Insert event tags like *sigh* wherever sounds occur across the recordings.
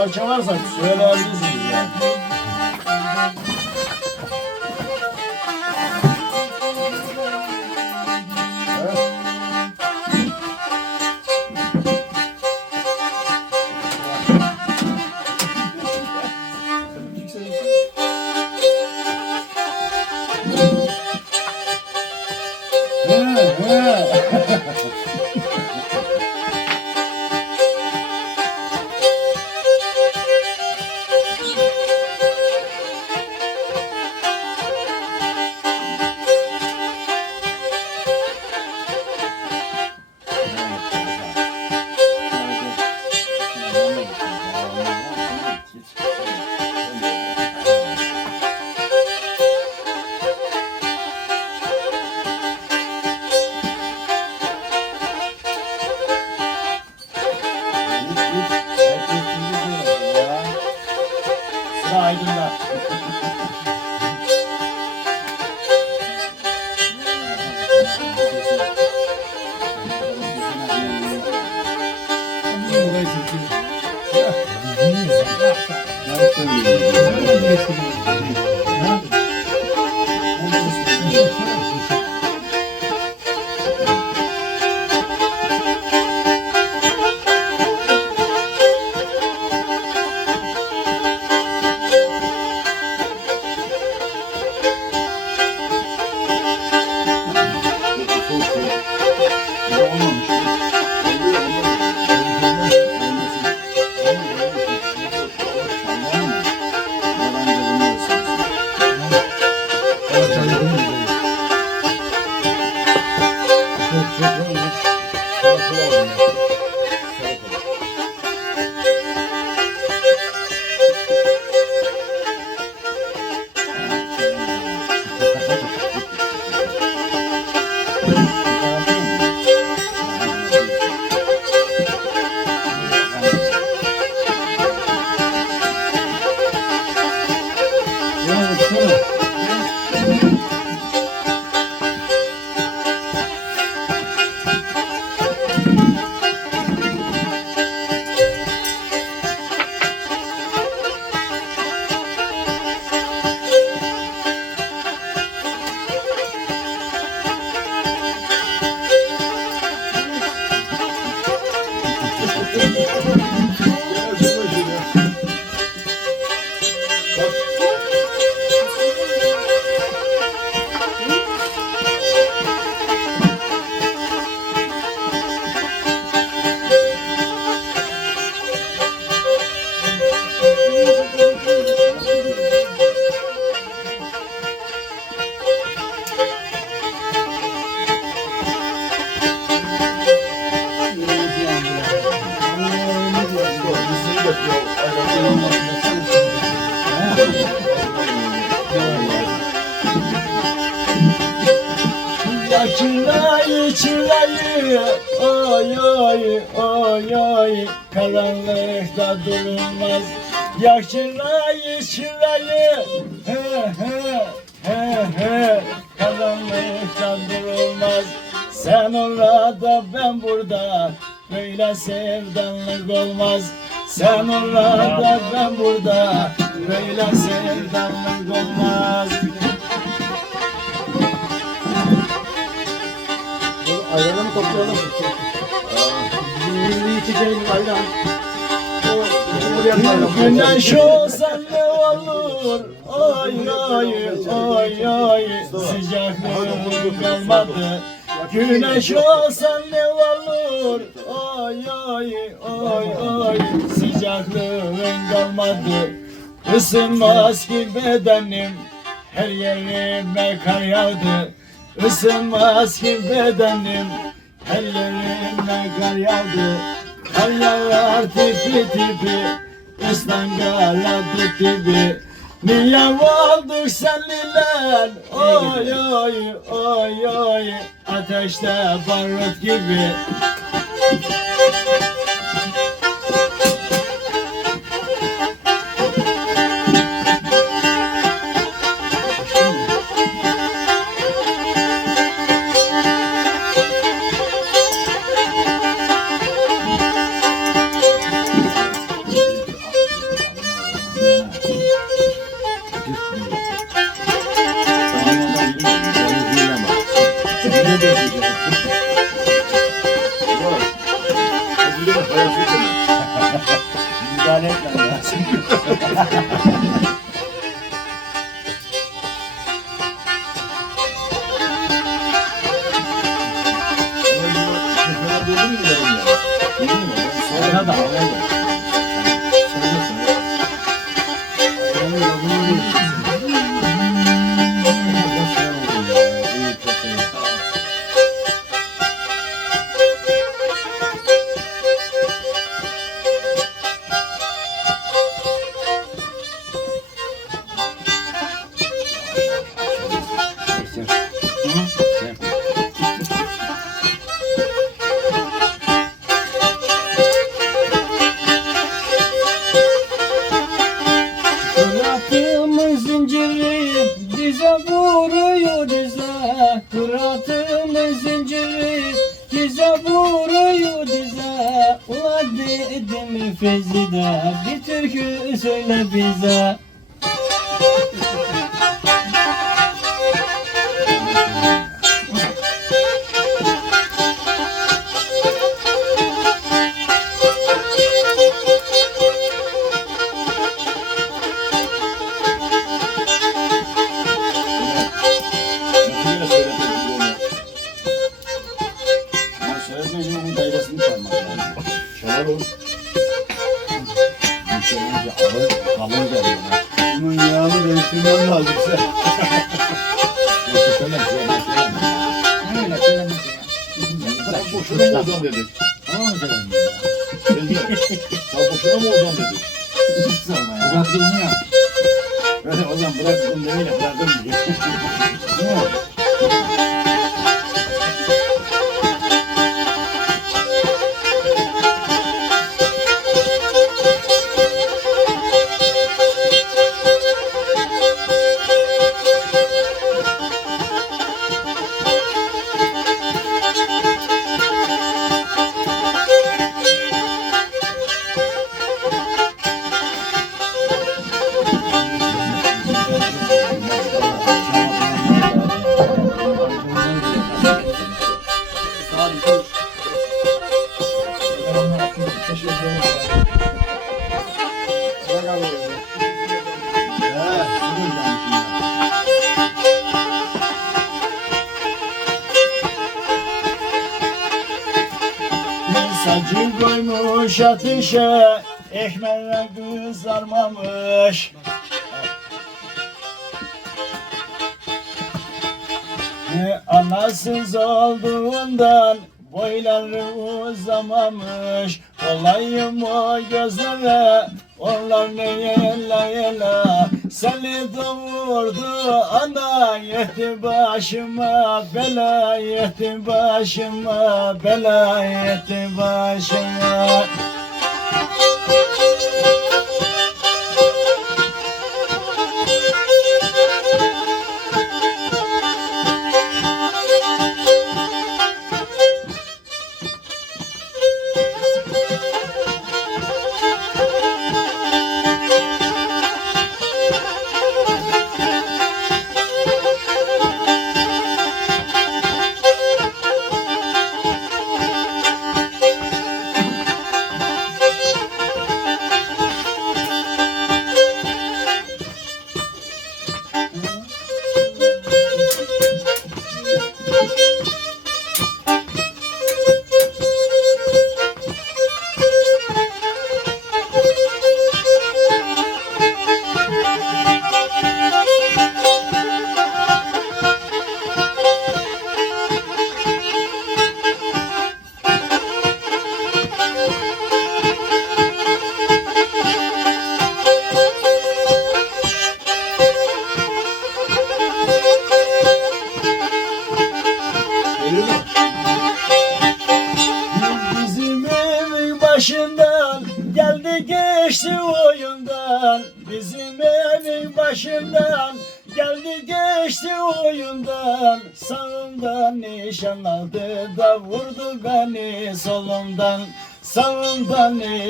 parça varsa söyleyebilirsiniz yani. Çırayı oy karanlıkta durulmaz. Ya çırayı çırayı he he he he karanlıkta durulmaz. Sen orada ben burada böyle sevdanlık olmaz. Sen orada ben burada böyle sevdanlık olmaz. Ayranı mı toplayalım? Milli içeceğimiz ayran. O bizim buraya ayran. Güneş olsan ne olur? Oy oy oy oy Sıcaklığın kalmadı. Güneş olsan ne olur? Oy oy oy oy Sıcaklığın kalmadı. Isınmaz ki bedenim. Her yerime kar yağdı Isınmaz ki bedenim Her yerime kar yağdı. Kar yağar tipi tipi İstangala tipi Niye olduk seninle Oy oy oy oy. Ateşte barut gibi Ateş ateşe ekmeğe kızarmamış. Anasız olduğundan boyları uzamamış. Olayım o gözlere onlar ne yela yela. Seni doğurdu ana yetti başıma bela yetti başıma bela yetti başıma.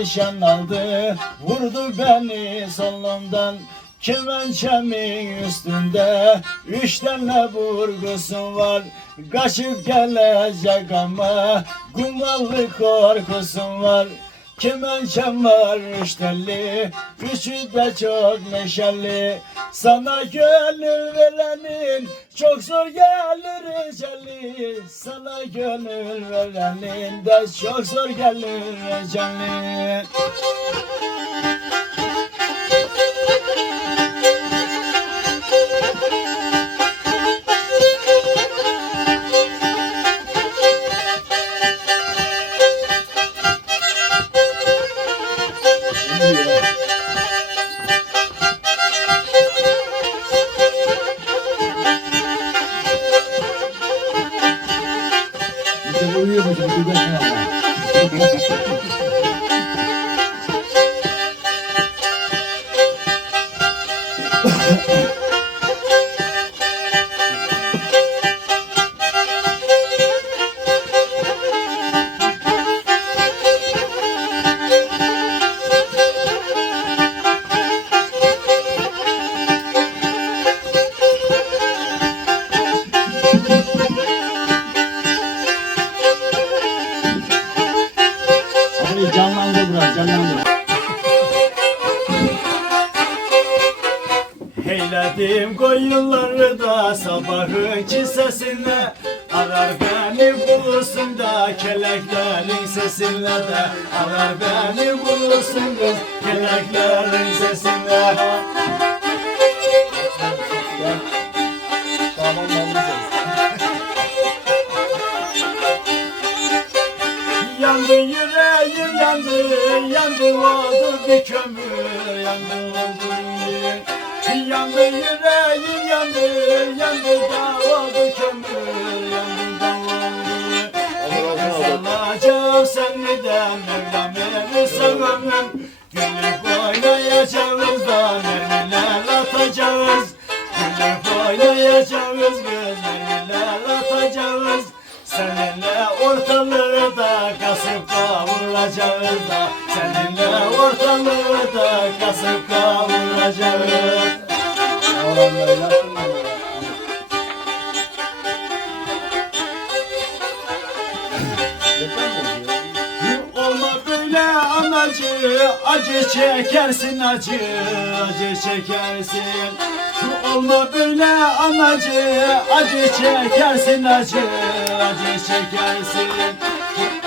nişan aldı Vurdu beni solumdan Kemençemin üstünde üç tane vurgusu var. Kaçıp gelecek ama Kumallı korkusun var. Kemençem var üç telli Üçü de çok neşeli. Sana gönül verenin Çok zor gelir eceli. Sana gönül verenin de Çok zor gelir 你 canlandır biraz canlandır. Heyledim koyunları da sabahın kisesine. Arar beni bulursun da keleklerin sesine de. Arar beni bulursun da keleklerin sesine yandı oldu bir kömür, yandı oldu. Yandı yüreğim yandı, yandı da oldu kömür, yandı da oldu Kazanacağım senden Mevlam beni sevemem Gülüp oynayacağız da mermiler atacağız? Gülüp oynayacağız mermiler atacağız Seninle ortalığı da kasıp kavuracağız da. Seninle ortalığı da kasıp kavuracağız. Olma anacı, acı çekersin acı, acı çekersin. Olma böyle anacı, acı çekersin acı, acı çekersin.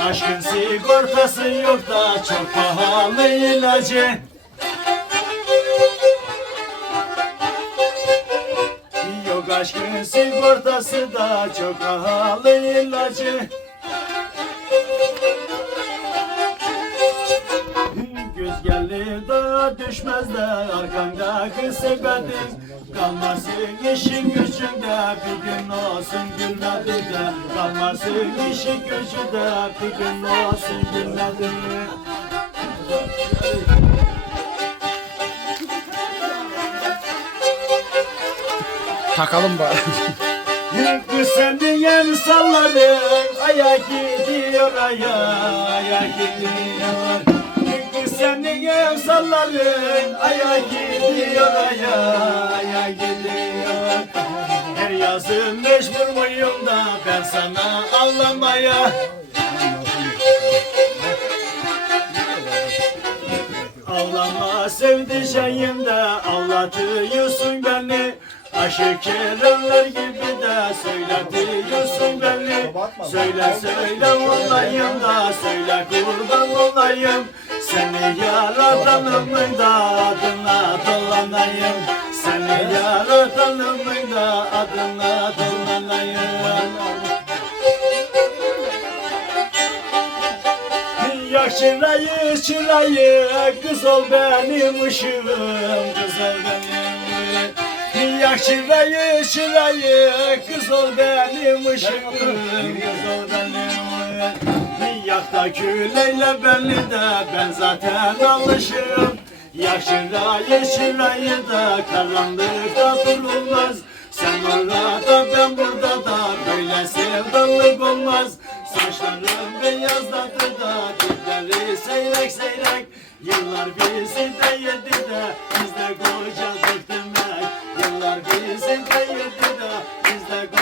Aşkın sigortası yok da çok pahalı ilacı. Yok aşkın sigortası da çok pahalı ilacı. Gelir da düşmez de arkanda kısmetin Kalmasın işin gücünde bir gün olsun gülmedi de. Kalmasın işin gücünde bir gün olsun gülmedi. Takalım bari. Kız sen diyen salların aya gidiyor aya aya gidiyor Diyen salların aya gidiyor aya aya gidiyor Her yazın mecbur muyum da ben sana ağlamaya? Ağlama sevdiceğim de ağlatıyorsun beni Aşık erenler gibi de söyletiyorsun beni Söyle söyle olayım da söyle kurban olayım. Seni yaratanımın da adına dolanayım. Seni yaratanımın da adına dolanayım. Yak çırayı çırayı kız ol benim ışığım kız ol benim Yak çırayı çırayı kız ol benim ışığım. Kız ol benim Yak da küleyle belli de ben zaten alışırım Yak çırayı çırayı da karanlıkta durulmaz. Sen orada ben burada da böyle sevdalık olmaz Saçlarım beyazladı da dipleri seyrek seyrek. Yıllar bizi de yedi de biz de kocadık demek Yıllar bizi de yedi de biz de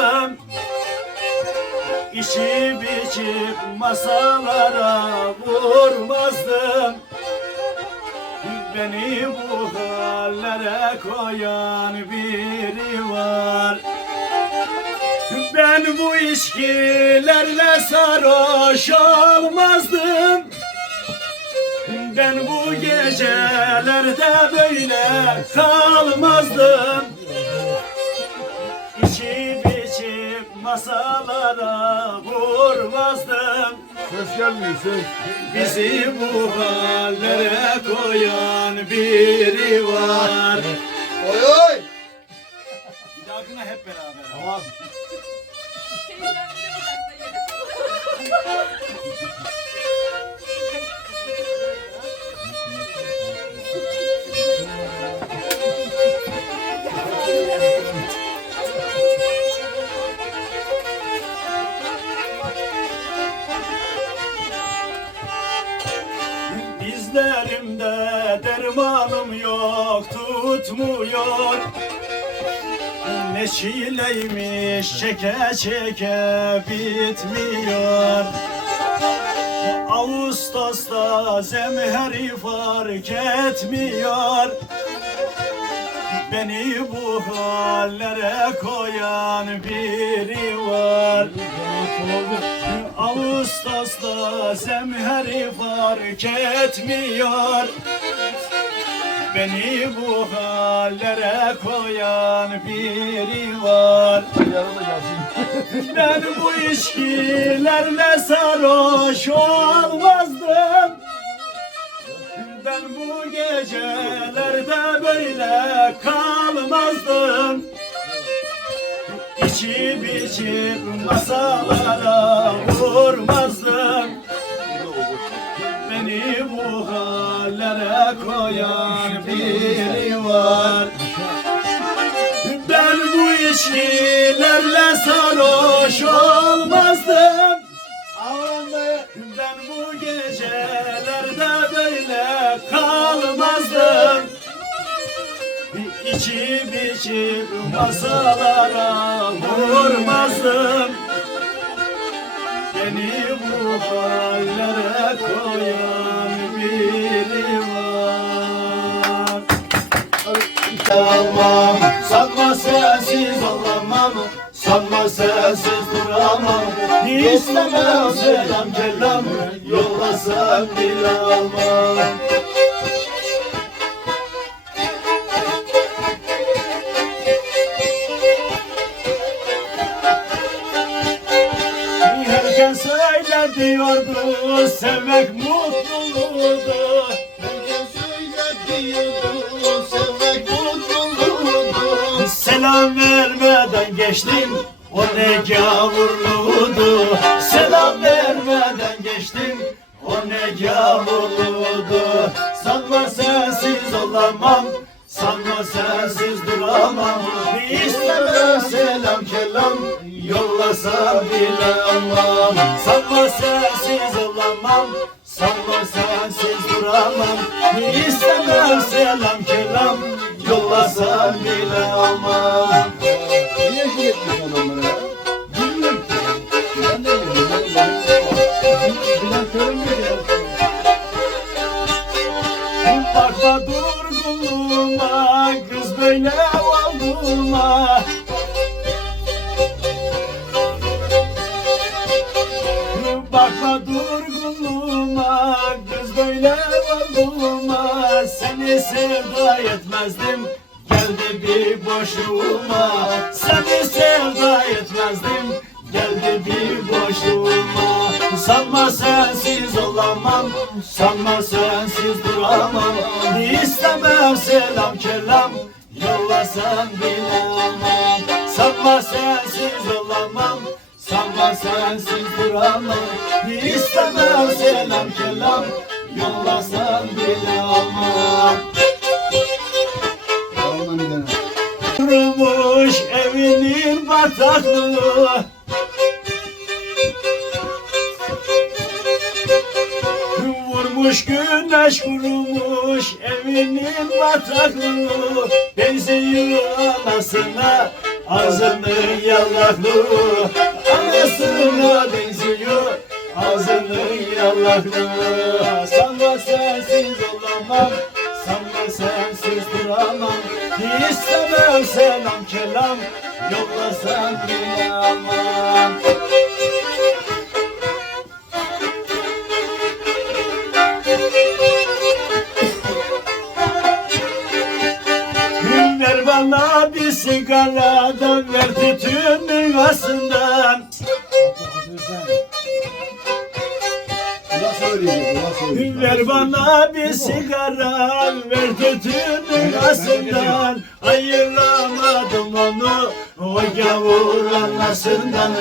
kalmazdım İçip içip masalara vurmazdım. Beni bu hallere koyan biri var. Ben bu içkilerle sarhoş olmazdım. Ben bu gecelerde böyle kalmazdım masalara vurmazdım Ses gelmiyor ses. Bizi bu hallere koyan biri var Oy oy. Bir dahakine hep beraber Tamam. Tutmuyor Ne çileymiş çeke çeke bitmiyor. Ağustos'ta zemheri fark etmiyor. Beni bu hallere koyan biri var. Ağustos'ta zemheri fark etmiyor Beni bu hallere koyan biri var. Ben bu içkilerle sarhoş olmazdım. Ben bu gecelerde böyle kalmazdım. İçip içip masalara vurmazdım. Beni bu hallere koyan biri var. Ben bu içkilerle sarhoş olmazdım. Ben bu gecelerde böyle kalmazdım. İçip içip masalara vurmazdım. Beni bu hallere koyan Almam, sanma sensiz olamam Sanma sensiz duramam. İstemem selam kelam Yollasam bile almam geçtim O ne gavurluğudu. Selam vermeden geçtim O ne gavurluğudu. Sanma sensiz olamam Sanma sensiz duramam. İstemem selam kelam Yollasam bile almam Sanma sensiz olamam Sanma sensiz duramam. İstemem selam kelam Yollasam bile almam Eşlik etmiyorsun adamlara ya? Bilmiyorum Ben de bilmiyorum. Bilen söylemiyor ya. Bakma durgunluğuma Kız böyle olduğuma Bakma durgunluğuma Kız böyle Sen Seni sevda etmezdim Geldi bir boşluğuma Seni sevda etmezdim Geldi bir boşluğuma Sanma sensiz olamam Sanma sensiz duramam. İstemem selam kelam Yollasan bile almam Sanma sensiz olamam Sanma sensiz duramam. İstemem selam kelam Yollasan bile almam Kurumuş evinin bataklığı. Vurmuş güneş kurumuş evinin bataklığı. Benziyor anasına ağzının yallaklığı Anasına benziyor ağzının yallaklığı Sanma sensiz olamam Sanma sensiz duramam İstemem selam kelam. Yollasan bile almam Ver bana bir sigaradan Ver tütünün kulağı söyleyecek. Ver bana bir sigara Ver tütünün asından Ayıramadım onu O gavur anasından.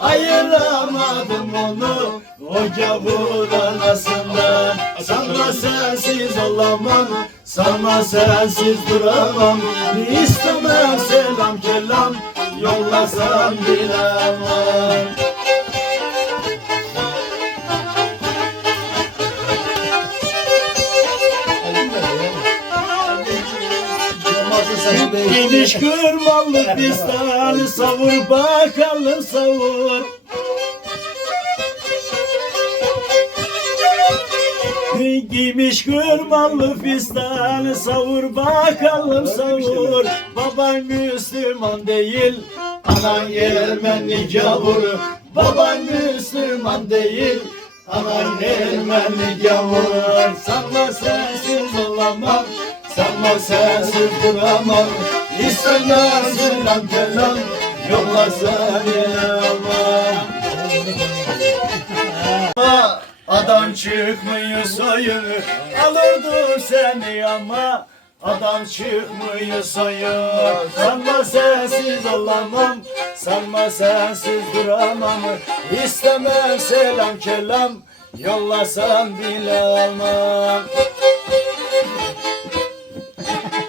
Ayıramadım onu O gavur anasından. Sanma sensiz olamam Sanma sensiz duramam. İstemem selam kelam Yollasan bilemem Geniş kırmalı pistan savur bakalım savur. Giymiş kırmalı fistan savur bakalım savur. Baban Müslüman değil anan Ermeni gavur Baban Müslüman değil anan Ermeni gavur Sanma sensiz olamam Sanma sensiz duramam İstemem selam kelam Yollasa yaman ama. Adam çıkmıyor soyun Alırdım seni ama. Adam çıkmıyor soyun Sanma sensiz olamam Sanma sensiz duramam. İstemem selam kelam Yollasan bile almam Yeah. *laughs*